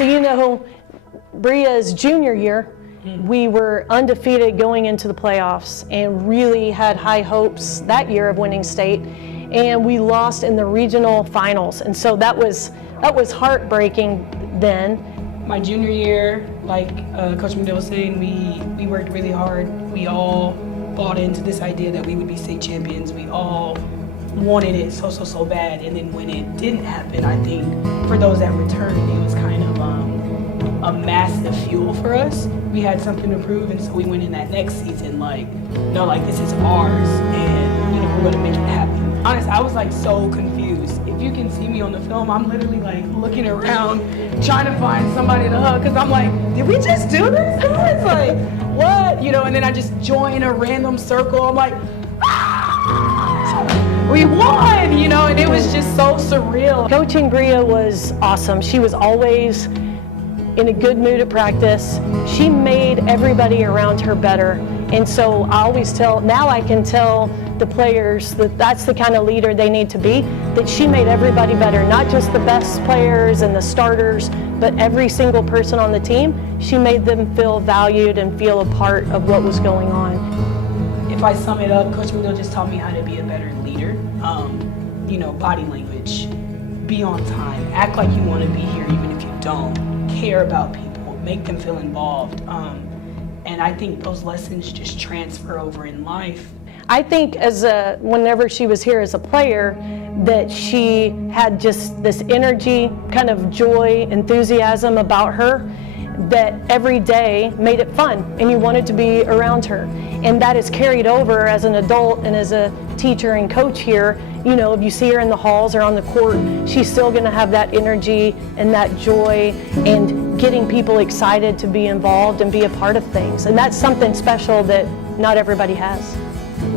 So Bria's junior year, we were undefeated going into the playoffs and really had high hopes that year of winning state, and we lost in the regional finals, and so that was heartbreaking then. My junior year, like Coach McDill was saying, we worked really hard. We all bought into this idea that we would be state champions. We all wanted it so bad, and then when it didn't happen, I think for those that returned, it was kind of a massive fuel for us. We had something to prove, and so we went in that next season like, no, like this is ours, and we're gonna make it happen. Honestly, I was like so confused. If you can see me on the film, I'm literally like looking around, trying to find somebody to hug, because I'm like, did we just do this? It's like, what? And then I just join a random circle. I'm like, we won, and it was just so surreal. Coaching Bria was awesome. She was always in a good mood at practice. She made everybody around her better. And so I always now I can tell the players that that's the kind of leader they need to be, that she made everybody better, not just the best players and the starters, but every single person on the team. She made them feel valued and feel a part of what was going on. If I sum it up, Coach McDill just taught me how to be a better leader. Body language, be on time, act like you want to be here even if you don't, care about people, make them feel involved. And I think those lessons just transfer over in life. I think whenever she was here as a player, that she had just this energy, kind of joy, enthusiasm about her, that every day made it fun and you wanted to be around her. And that is carried over as an adult and as a teacher and coach here. If you see her in the halls or on the court, she's still going to have that energy and that joy and getting people excited to be involved and be a part of things. And that's something special that not everybody has.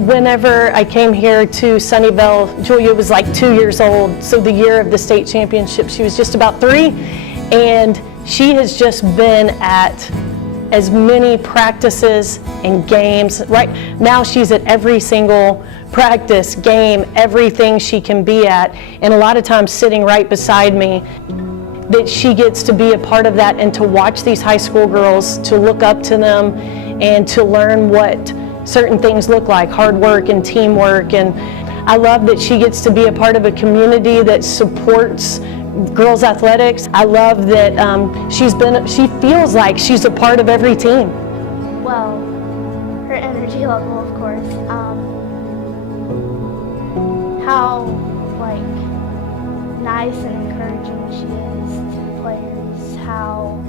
Whenever I came here to Sunnyvale, Julia was like 2 years old. So the year of the state championship, she was just about 3. And she has just been at as many practices and games. Right now she's at every single practice, game, everything she can be at, and a lot of times sitting right beside me, that she gets to be a part of that and to watch these high school girls, to look up to them and to learn what certain things look like, hard work and teamwork. And I love that she gets to be a part of a community that supports girls athletics. I love that she feels like she's a part of every team. Well, her energy level, of course. How nice and encouraging she is to the players. How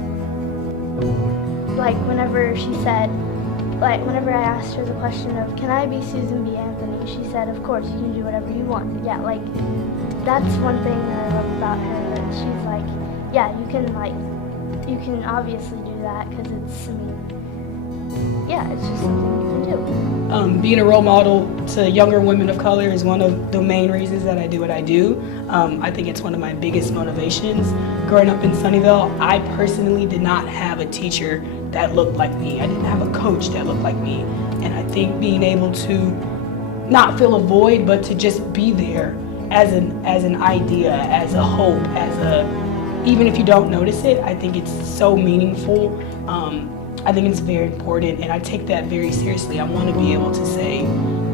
whenever she said, whenever I asked her the question of, can I be Susan B. Anthony? She said, of course, you can do whatever you want. Yeah, that's one thing that I love about her, that she's like, yeah, you can obviously do that, because it's just something you can do. Being a role model to younger women of color is one of the main reasons that I do what I do. I think it's one of my biggest motivations. Growing up in Sunnyvale, I personally did not have a teacher that looked like me. I didn't have a coach that looked like me. And I think being able to not fill a void, but to just be there as an idea, as a hope, even if you don't notice it, I think it's so meaningful. I think it's very important, and I take that very seriously. I want to be able to say,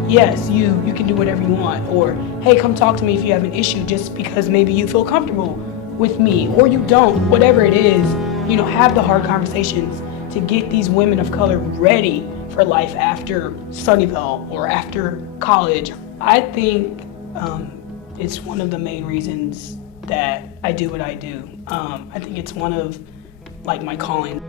yes, you can do whatever you want, or hey, come talk to me if you have an issue, just because maybe you feel comfortable with me, or you don't, whatever it is, have the hard conversations to get these women of color ready for life after Sunnyvale or after college. I think it's one of the main reasons that I do what I do. I think it's one of my calling.